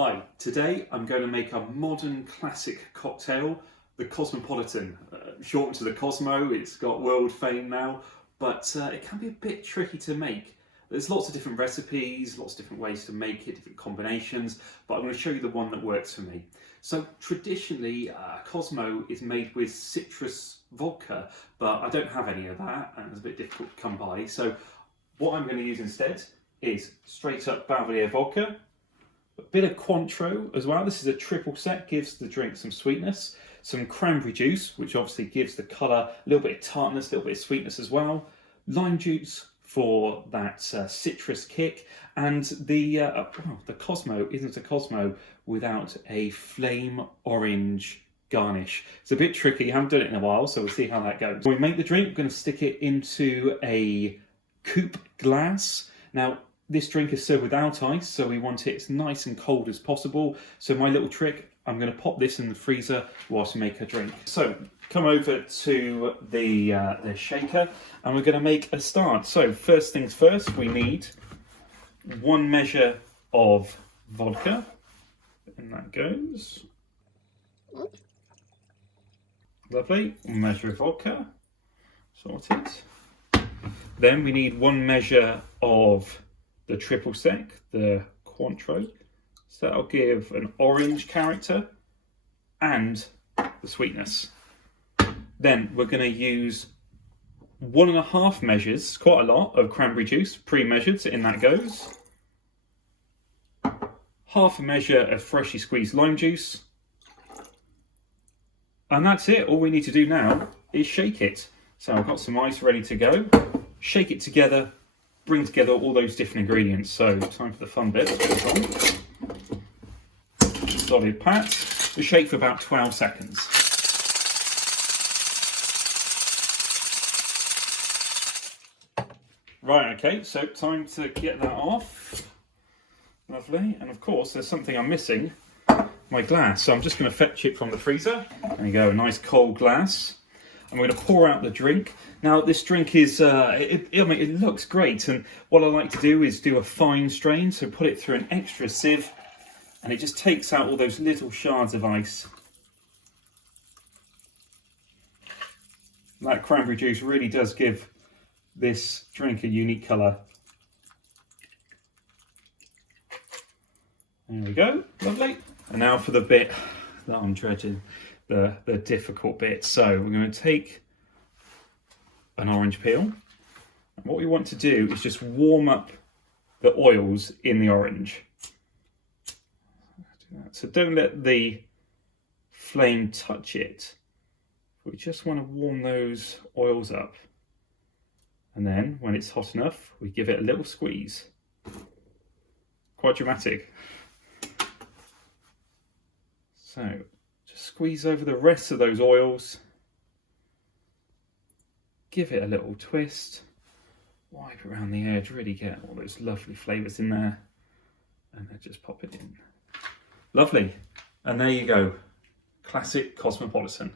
Hi, today I'm going to make a modern classic cocktail, the Cosmopolitan. Shortened to the Cosmo, it's got world fame now, but it can be a bit tricky to make. There's lots of different recipes, lots of different ways to make it, different combinations, but I'm going to show you the one that works for me. So traditionally, Cosmo is made with citrus vodka, but I don't have any of that and it's a bit difficult to come by. So what I'm going to use instead is straight up Belvedere vodka, a bit of Cointreau as well. This is a triple sec, gives the drink some sweetness. Some cranberry juice, which obviously gives the colour, a little bit of tartness, a little bit of sweetness as well. Lime juice for that citrus kick. And the Cosmo isn't a Cosmo without a flame orange garnish. It's a bit tricky, I haven't done it in a while, so we'll see how that goes. When we make the drink, we're going to stick it into a coupe glass. Now, this drink is served without ice, so we want it as nice and cold as possible. So my little trick, I'm going to pop this in the freezer whilst we make a drink. So come over to the shaker and we're going to make a start. So first things first, we need 1 measure of vodka, and that goes. Lovely, 1 measure of vodka, sorted. Then we need 1 measure of the triple sec, the Cointreau. So that'll give an orange character and the sweetness. Then we're going to use 1.5 measures, quite a lot, of cranberry juice, pre-measured, so in that goes. 1/2 measure of freshly squeezed lime juice. And that's it. All we need to do now is shake it. So I've got some ice ready to go. Shake it together. Bring together all those different ingredients. So time for the fun bit. Solid pat. We shake for about 12 seconds. Right, okay, so time to get that off. Lovely. And of course, there's something I'm missing, my glass. So I'm just going to fetch it from the freezer. There you go, a nice cold glass. And we're going to pour out the drink. Now, this drink is, it looks great. And what I like to do is do a fine strain. So put it through an extra sieve. And it just takes out all those little shards of ice. That cranberry juice really does give this drink a unique colour. There we go, lovely. And now for the bit that I'm dreading, the difficult bit. So we're going to take an orange peel. And what we want to do is just warm up the oils in the orange. So don't let the flame touch it. We just want to warm those oils up. And then when it's hot enough, we give it a little squeeze. Quite dramatic. So just squeeze over the rest of those oils. Give it a little twist. Wipe around the edge, really get all those lovely flavours in there. And then just pop it in. Lovely. And there you go. Classic Cosmopolitan.